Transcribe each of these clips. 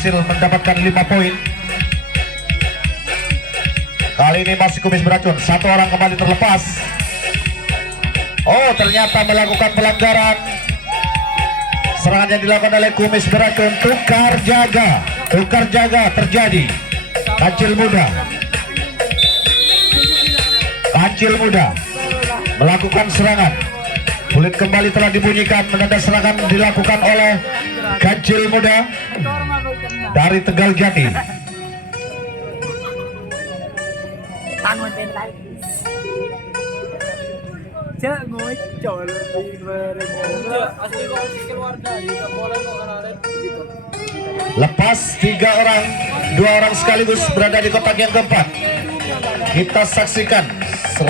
berhasil mendapatkan 5 poin. Kali ini masih kumis beracun, satu orang kembali terlepas. Oh, ternyata melakukan pelanggaran. Serangan yang dilakukan oleh kumis beracun. Tukar jaga terjadi. Kancil muda melakukan serangan. Kulit kembali telah dibunyikan, menanda serangan dilakukan oleh Kancil muda dari Tegal Jati. Lepas 3 orang, 2 orang sekaligus berada di kotak yang keempat. Kita saksikan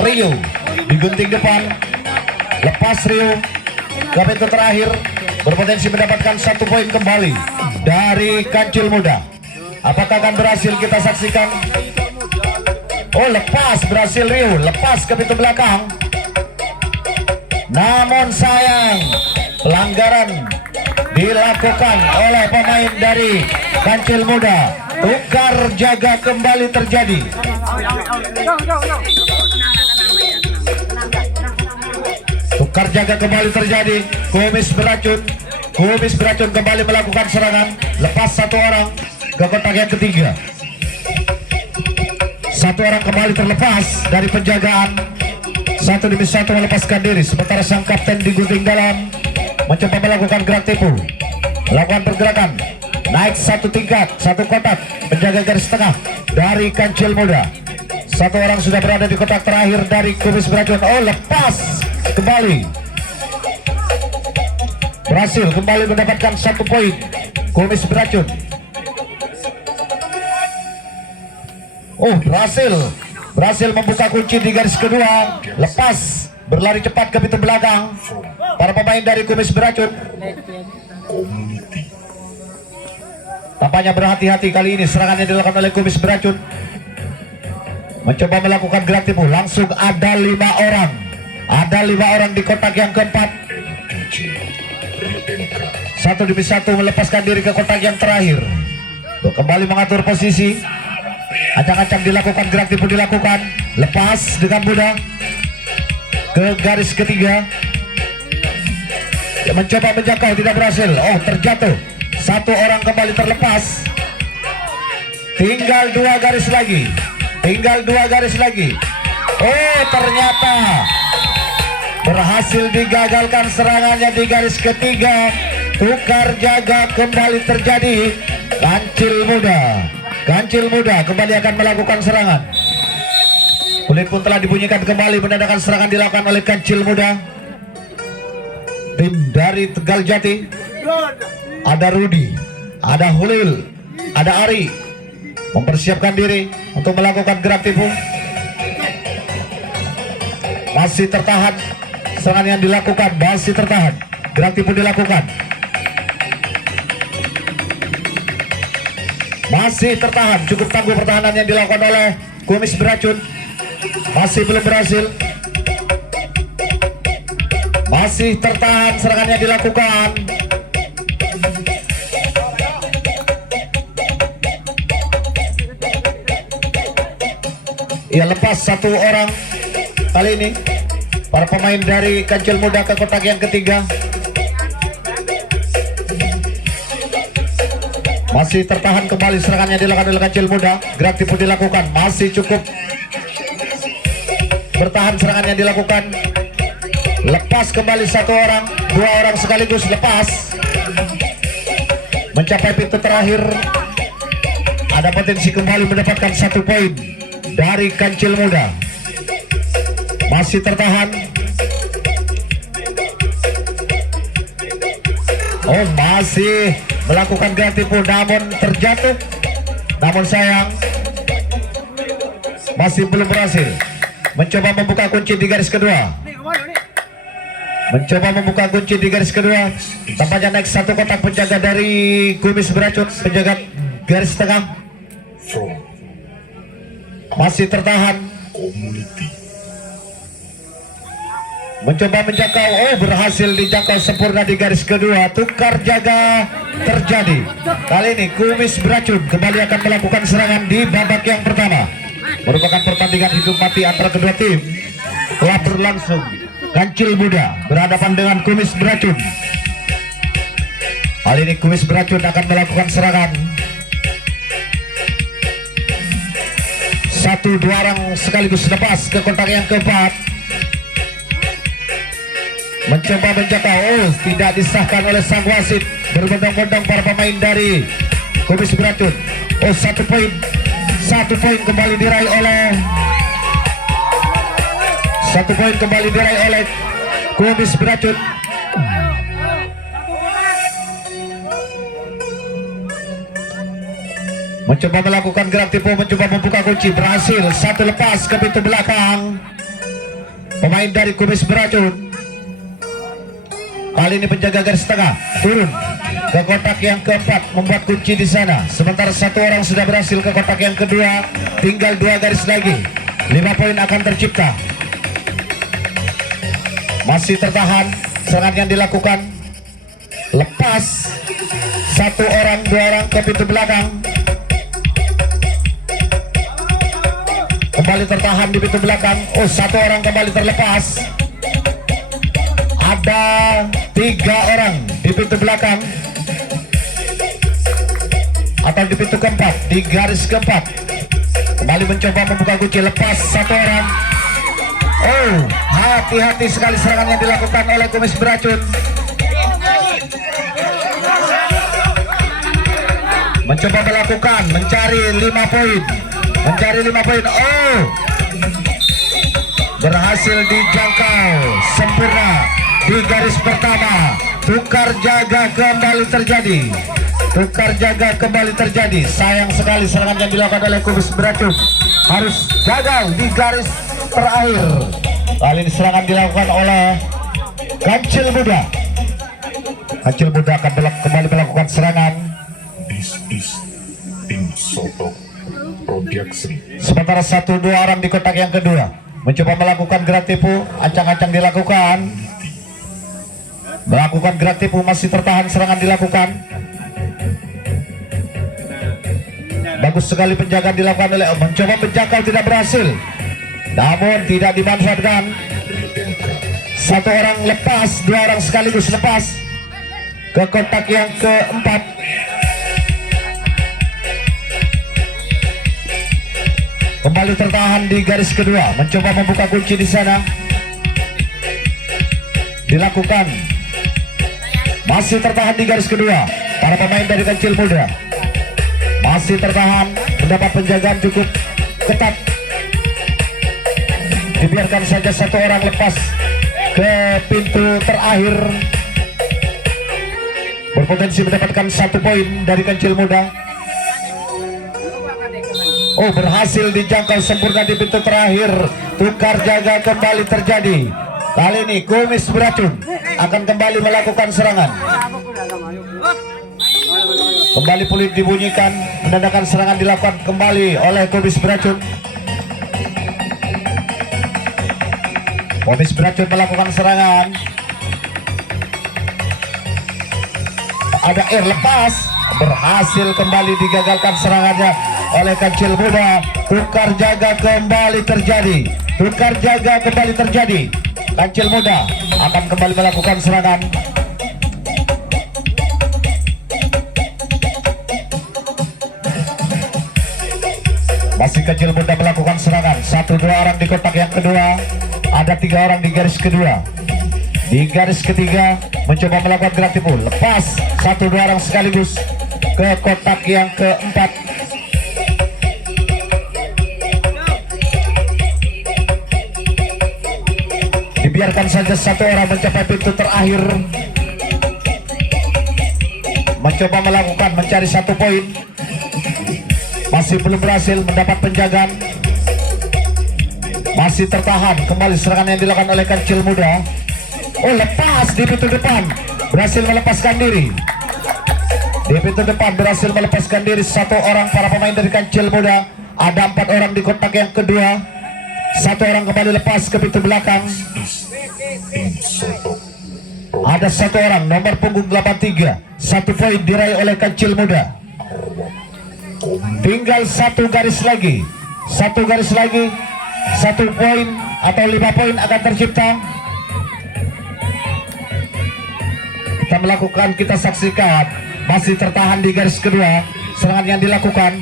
Rio di gunting depan. Lepas Rio ke pintu terakhir, berpotensi mendapatkan 1 poin kembali dari Kancil muda. Apakah akan berhasil? Kita saksikan. Oh, lepas berhasil Rio, lepas ke pintu belakang. Namun sayang, pelanggaran dilakukan oleh pemain dari Kancil muda. Tukar jaga kembali terjadi. Tukar jaga kembali terjadi. Kumis beracun kembali melakukan serangan. Lepas 1 orang ke kotak yang ketiga. 1 orang kembali terlepas dari penjagaan. 1 demi 1 melepaskan diri. Sementara sang kapten di gunting dalam mencoba melakukan gerak tipu. Melakukan pergerakan naik 1 tingkat, 1 kotak. Penjaga garis tengah dari Kancil muda. 1 orang sudah berada di kotak terakhir dari kumis beracun. Oh, lepas kembali. Berhasil kembali mendapatkan 1 poin kumis beracun. Oh, berhasil membuka kunci di garis kedua. Lepas berlari cepat ke pintu belakang para pemain dari kumis beracun. Tampaknya berhati-hati kali ini. Serangan yang dilakukan oleh kumis beracun. Mencoba melakukan gerak tipu. Langsung ada 5 orang. Ada 5 orang di kotak yang keempat. 1 demi 1 melepaskan diri ke kotak yang terakhir. Tuh, kembali mengatur posisi. Acak-acak dilakukan, gerak tipu dilakukan. Lepas dengan mudah ke garis ketiga. Mencoba menjangkau, tidak berhasil. Oh, terjatuh. 1 orang kembali terlepas. Tinggal 2 garis lagi. Oh, ternyata berhasil digagalkan serangannya di garis ketiga. Tukar jaga kembali terjadi. Kancil muda kembali akan melakukan serangan. Kulit pun telah dibunyikan kembali, menandakan serangan dilakukan oleh Kancil muda. Tim dari Tegal Jati. Ada Rudi, ada Hulil, ada Ari mempersiapkan diri untuk melakukan gerak tipu. Masih tertahan serangan yang dilakukan, masih tertahan. Gerak tipu dilakukan. Masih tertahan, cukup tangguh pertahanan yang dilakukan oleh kumis beracun. Masih belum berhasil. Masih tertahan serangan yang dilakukan. Ia lepas 1 orang. Kali ini para pemain dari Kancil muda ke kotak yang ketiga. Masih tertahan kembali serangannya dilakukan oleh Kancil muda. Gerak tipu dilakukan, masih cukup bertahan serangannya dilakukan. Lepas kembali 1 orang, 2 orang sekaligus lepas. Mencapai pintu terakhir. Ada potensi kembali mendapatkan 1 poin dari Kancil muda. Masih tertahan. Oh, masih melakukan gerak tipu, namun terjatuh. Namun sayang, masih belum berhasil. Mencoba membuka kunci di garis kedua. Tampaknya naik 1 kotak penjaga dari kumis beracun. Penjaga garis tengah masih tertahan. mencoba menjangkau, berhasil dijangkau sempurna di garis kedua. Tukar jaga terjadi. Kali ini Kumis Beracun kembali akan melakukan serangan di babak yang pertama. Merupakan pertandingan hidup mati antara kedua tim. Telah berlangsung. Kancil Muda berhadapan dengan Kumis Beracun. Kali ini Kumis Beracun akan melakukan serangan. 1-2 orang sekaligus lepas ke kotak yang keempat. Mencoba menjangkau, tidak disahkan oleh sang wasit. Berbondong-bondong para pemain dari Kumis Beracun. 1 poin kembali diraih oleh Kumis Beracun. Mencoba melakukan gerak tipu, mencoba membuka kunci, berhasil. 1 lepas ke pintu belakang pemain dari Kumis Beracun. Kali ini penjaga garis tengah turun ke kotak yang keempat, membuat kunci di sana. Sementara 1 orang sudah berhasil ke kotak yang kedua, tinggal 2 garis lagi. 5 poin akan tercipta. Masih tertahan serangan yang dilakukan. Lepas 1 orang, 2 orang ke pintu belakang. Kembali tertahan di pintu belakang. 1 orang kembali terlepas. Ada 3 orang di pintu belakang atau di pintu keempat, di garis keempat. Kembali mencoba membuka kunci, lepas 1 orang. Hati-hati sekali serangan yang dilakukan oleh Kumis Beracun. Mencoba melakukan, mencari 5 poin. Berhasil dijangkau sempurna di garis pertama. Tukar jaga kembali terjadi. Sayang sekali serangan yang dilakukan oleh Kumis Beracun harus gagal di garis terakhir. Kali ini serangan dilakukan oleh Kancil Muda. Kancil Muda akan kembali melakukan serangan. Sementara 1-2 orang di kotak yang kedua mencoba melakukan gerak tipu, ancang-ancang dilakukan. Melakukan gerak tipu, masih tertahan serangan dilakukan. Bagus sekali penjagaan dilakukan oleh mencoba menjangkau, tidak berhasil. Namun tidak dimanfaatkan. 1 orang lepas, 2 orang sekaligus lepas ke kotak yang keempat. Kembali tertahan di garis kedua, mencoba membuka kunci di sana. Dilakukan. Masih tertahan di garis kedua para pemain dari Kancil Muda. Masih tertahan, mendapat penjagaan cukup ketat. Dibiarkan saja 1 orang lepas ke pintu terakhir. Berpotensi mendapatkan 1 poin dari Kancil Muda. Berhasil dijangkau sempurna di pintu terakhir. Tukar jaga kembali terjadi. Kali ini Kumis Beracun akan kembali melakukan serangan. Kembali peluit dibunyikan, menandakan serangan dilakukan kembali oleh Kumis Beracun. Kumis Beracun melakukan serangan. Ada lepas, berhasil kembali digagalkan serangannya oleh Kancil Muda. Tukar jaga kembali terjadi. Kancil Muda akan kembali melakukan serangan. Masih Kancil Muda melakukan serangan. 1-2 orang di kotak yang kedua. Ada 3 orang di garis kedua. Di garis ketiga mencoba melakukan gerak tipu. Lepas 1-2 orang sekaligus ke kotak yang keempat. Dibiarkan saja 1 orang mencapai pintu terakhir. Mencoba melakukan mencari 1 poin. Masih belum berhasil mendapat penjagaan. Masih tertahan kembali serangan yang dilakukan oleh Kancil Muda. Lepas di pintu depan, berhasil melepaskan diri. Di pintu depan berhasil melepaskan diri 1 orang para pemain dari Kancil Muda. Ada 4 orang di kotak yang kedua. 1 orang kembali lepas ke pintu belakang. Ada satu orang nomor punggung 83, 1 poin diraih oleh Kancil Muda. Tinggal 1 garis lagi, 1 garis lagi, 1 poin atau 5 poin akan tercipta. Kita saksikan masih tertahan di garis kedua serangan yang dilakukan.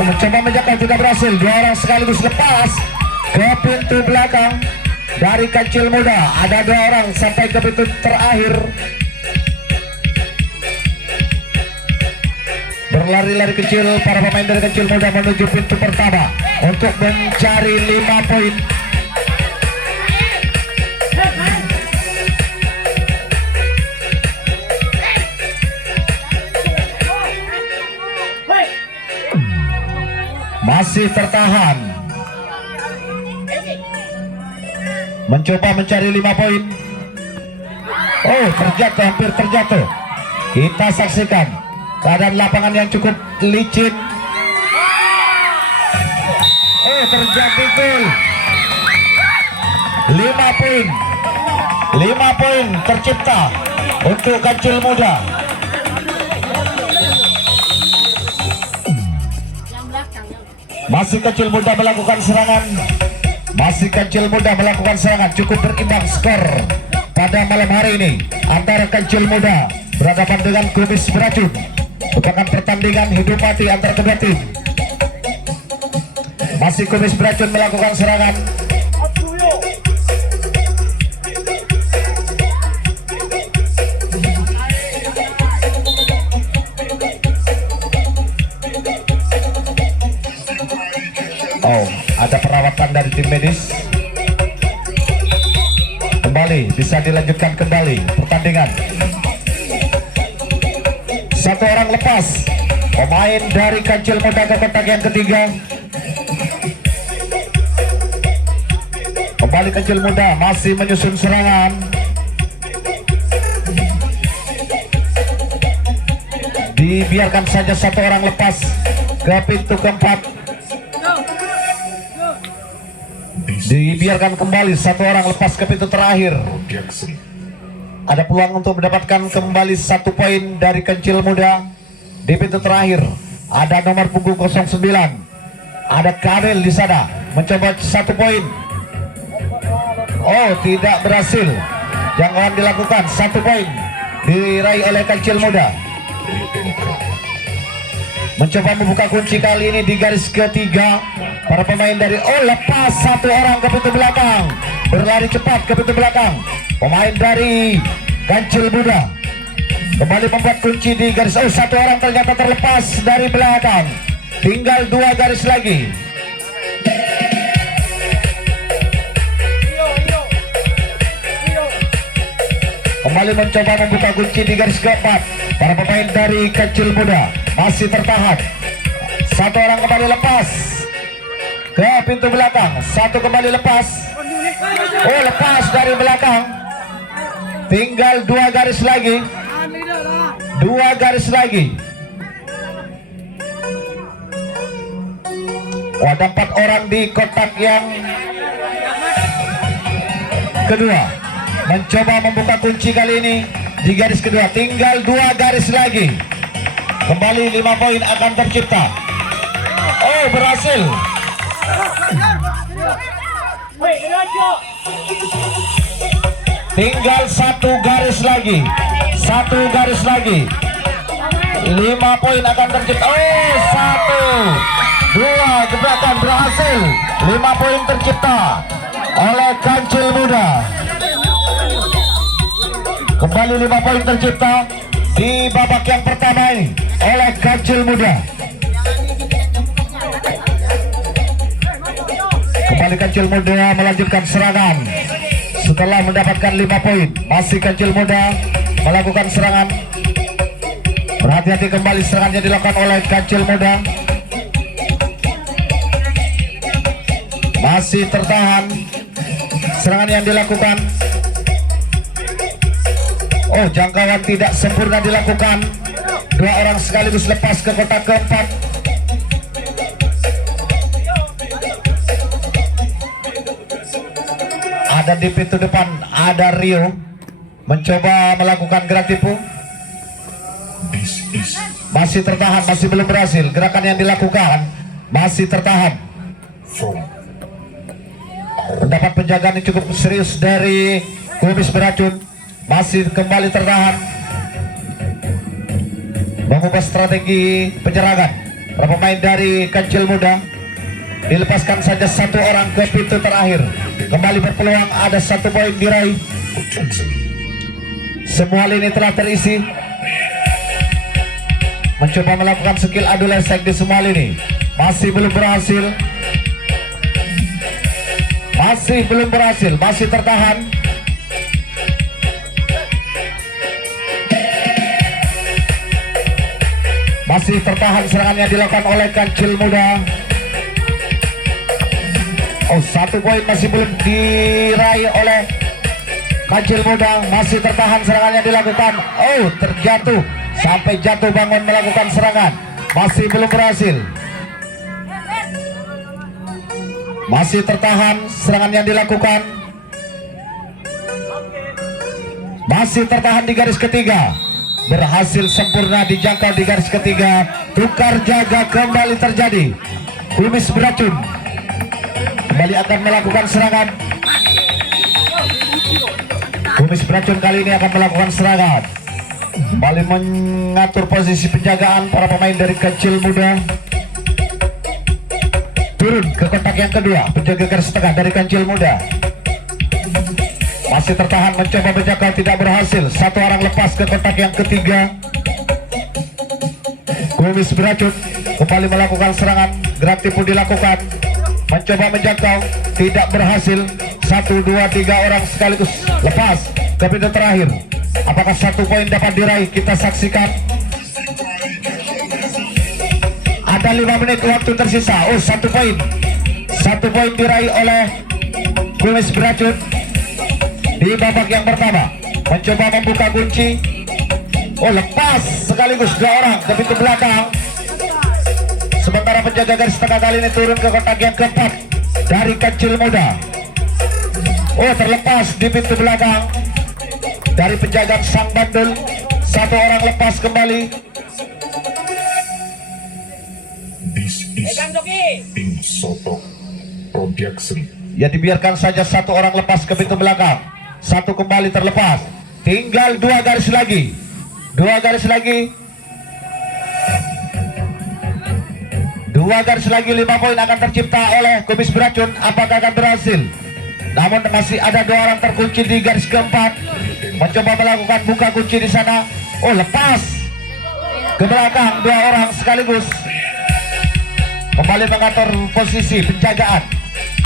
Mencoba menjangkau, tidak berhasil. 2 orang sekaligus lepas ke pintu belakang dari Kancil Muda. Ada 2 orang sampai ke pintu terakhir. Berlari-lari kecil para pemain dari Kancil Muda menuju pintu pertama untuk mencari 5 poin. Masih tertahan, mencoba mencari 5 poin. Oh, terjatuh, hampir terjatuh. Kita saksikan keadaan lapangan yang cukup licin. Oh, terjadi gol. 5 poin, 5 poin tercipta untuk Kancil Muda. Masih Kancil Muda melakukan serangan. Masih Kancil Muda melakukan serangan. Cukup berimbang skor pada malam hari ini antara Kancil Muda berhadapan dengan Kumis Beracun. Merupakan pertandingan hidup mati antara kedua tim. Masih Kumis Beracun melakukan serangan. Oh, ada perawatan dari tim medis. Kembali, bisa dilanjutkan kembali pertandingan. 1 orang lepas. Pemain dari Kancil Muda ke kotak yang ketiga. Kembali Kancil Muda masih menyusun serangan. Dibiarkan saja 1 orang lepas ke pintu keempat. Dibiarkan kembali 1 orang lepas ke pintu terakhir. Ada peluang untuk mendapatkan kembali 1 poin dari Kancil Muda di pintu terakhir. Ada nomor punggung 09. Ada Kamil di sana mencoba 1 poin. Oh, tidak berhasil. Jangkauan dilakukan, 1 poin diraih oleh Kancil Muda. Mencoba membuka kunci kali ini di garis ketiga. Para pemain dari lepas 1 orang ke pintu belakang. Berlari cepat ke pintu belakang. Pemain dari Kancil Muda kembali membuat kunci di garis. 1 orang ternyata terlepas dari belakang. Tinggal 2 garis lagi. Kembali mencoba membuka kunci di garis keempat. Para pemain dari Kancil Muda masih tertahan. 1 orang kembali lepas ke pintu belakang. 1 kembali lepas. Oh, lepas dari belakang. Tinggal 2 garis lagi. 2 garis lagi. Oh, ada 4 orang di kotak yang kedua. Mencoba membuka kunci kali ini di garis kedua. Tinggal 2 garis lagi. Kembali 5 poin akan tercipta. Oh, berhasil. Tinggal 1 garis lagi. 1 garis lagi. 5 poin akan tercipta. Oh, 1, 2, gebrakan berhasil. 5 poin tercipta oleh Kancil Muda. Kembali 5 poin tercipta di babak yang pertama ini oleh Kancil Muda. Kembali Kancil Muda melanjutkan serangan setelah mendapatkan 5 poin. Masih Kancil Muda melakukan serangan. Berhati-hati, kembali serangannya dilakukan oleh Kancil Muda. Masih tertahan serangan yang dilakukan. Oh, jangkauan tidak sempurna dilakukan. 2 orang sekaligus lepas ke kotak keempat. Ada di pintu depan, ada Rio mencoba melakukan gerak tipu. Masih tertahan, masih belum berhasil. Gerakan yang dilakukan masih tertahan. Mendapat penjagaan yang cukup serius dari kumis beracun. Masih kembali tertahan. Mengubah strategi penyerangan. Para pemain dari Kancil Muda. Dilepaskan saja satu orang ke pintu terakhir. Kembali berpeluang, ada 1 poin diraih. Semua lini telah terisi. Mencoba melakukan skill adu lesek di semua lini. Masih belum berhasil. Masih belum berhasil. Masih tertahan. Masih tertahan serangan yang dilakukan oleh Kancil Muda. Oh, 1 poin masih belum diraih oleh Kancil Muda. Masih tertahan serangan yang dilakukan. Oh, terjatuh. Sampai jatuh bangun melakukan serangan. Masih belum berhasil. Masih tertahan serangan yang dilakukan. Masih tertahan di garis ketiga. Berhasil sempurna dijangkau di garis ketiga. Tukar jaga kembali terjadi. Kumis beracun kembali akan melakukan serangan. Kumis beracun kali ini akan melakukan serangan. Kembali mengatur posisi penjagaan para pemain dari Kancil Muda. Turun ke kotak yang kedua, penjaga garis tengah dari Kancil Muda. Masih tertahan, mencoba menjaga, tidak berhasil. 1 orang lepas ke kotak yang ketiga. Kumis beracun kembali melakukan serangan. Gerak tipu dilakukan. Mencoba menjangkau, tidak berhasil. 1, 2, 3 orang sekaligus lepas ke pintu terakhir. Apakah 1 poin dapat diraih? Kita saksikan. Ada 5 menit waktu tersisa. Oh, 1 poin. 1 poin diraih oleh Kumis beracun di babak yang pertama. Mencoba membuka kunci. Oh, lepas sekaligus 2 orang ke pintu belakang. Sementara penjaga garis tengah kali ini turun ke kotak yang keempat dari Kancil Muda. Oh, terlepas di pintu belakang dari penjagaan Sang Bandul. 1 orang lepas kembali. Tim Soto Production. Ya, dibiarkan saja 1 orang lepas ke pintu belakang. 1 kembali terlepas. Tinggal 2 garis lagi. 2 garis lagi. 2 garis lagi, 5 poin akan tercipta oleh Kumis beracun. Apakah akan berhasil? Namun masih ada 2 orang terkunci di garis keempat. Mencoba melakukan buka kunci di sana. Oh, lepas ke belakang 2 orang sekaligus. Kembali mengatur posisi penjagaan.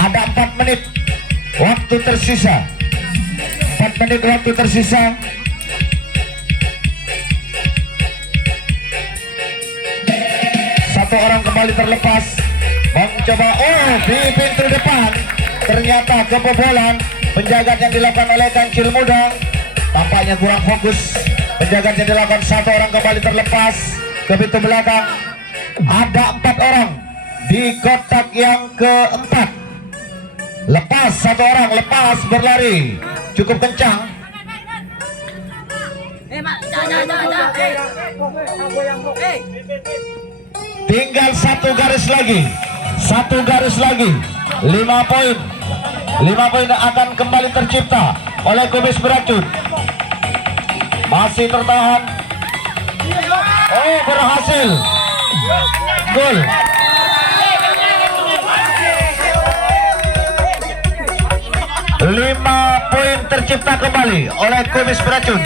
Ada 4 menit waktu tersisa. 4 menit waktu tersisa. Satu orang kembali terlepas. Mencoba, oh, di pintu depan. Ternyata kebobolan penjagaan yang dilakukan oleh Kancil Muda. Tampaknya kurang fokus. Penjagaan yang dilakukan, 1 orang kembali terlepas ke pintu belakang. Ada 4 orang di kotak yang keempat. Lepas 1 orang, lepas berlari cukup kencang. Tinggal 1 garis lagi. 1 garis lagi. 5 poin. 5 poin akan kembali tercipta oleh Kumis beracun. Masih tertahan. Oh, berhasil. Gol. 5 poin tercipta kembali oleh Kumis beracun.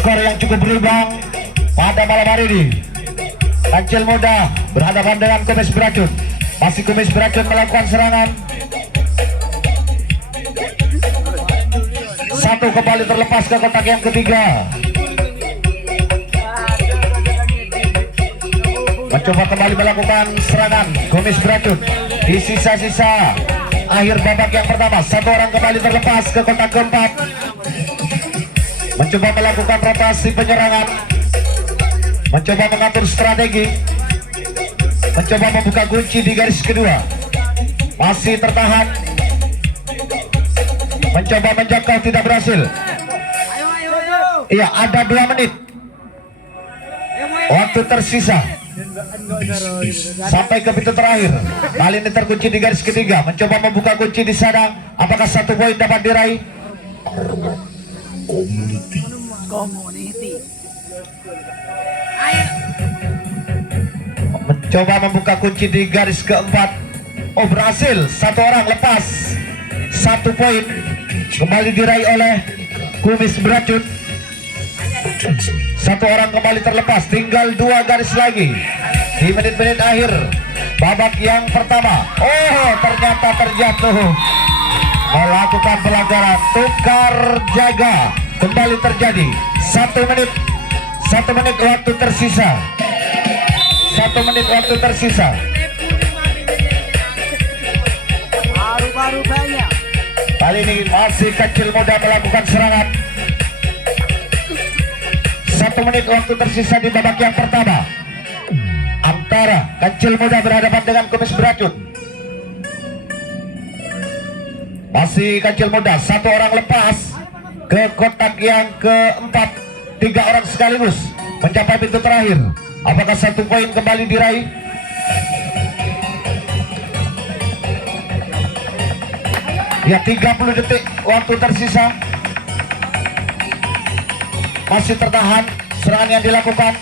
Skor yang cukup berimbang pada malam hari ini. Kancil Muda berhadapan dengan Kumis beracun. Masih Kumis beracun melakukan serangan. 1 kembali terlepas ke kotak yang ketiga. Mencoba kembali melakukan serangan Kumis beracun di sisa-sisa akhir babak yang pertama. 1 orang kembali terlepas ke kotak keempat. Mencoba melakukan rotasi penyerangan. mencoba mengatur strategi, mencoba membuka kunci di garis kedua, masih tertahan, mencoba menjangkau, tidak berhasil. Iya, ada 2 menit waktu tersisa sampai ke pintu terakhir. Kali ini terkunci di garis ketiga, mencoba membuka kunci di sana. Apakah 1 poin dapat diraih? Arlo Community. Mencoba membuka kunci di garis keempat. Oh, berhasil. 1 orang lepas. 1 poin kembali diraih oleh Kumis Beracun. 1 orang kembali terlepas. Tinggal 2 garis lagi di menit-menit akhir babak yang pertama. Oh, ternyata terjatuh, melakukan pelanggaran. Tukar jaga kembali terjadi. 1 menit, 1 menit waktu tersisa. 1 menit waktu tersisa. Baru banyak. Kali ini masih Kecil Muda melakukan serangan. 1 menit waktu tersisa di babak yang pertama. Antara Kecil Muda berhadapan dengan Kumis Beracun. Masih Kecil Muda. 1 orang lepas ke kotak yang keempat. 3 orang sekaligus mencapai pintu terakhir. Apakah 1 poin kembali diraih? Ya, 30 detik waktu tersisa. Masih tertahan serangan yang dilakukan.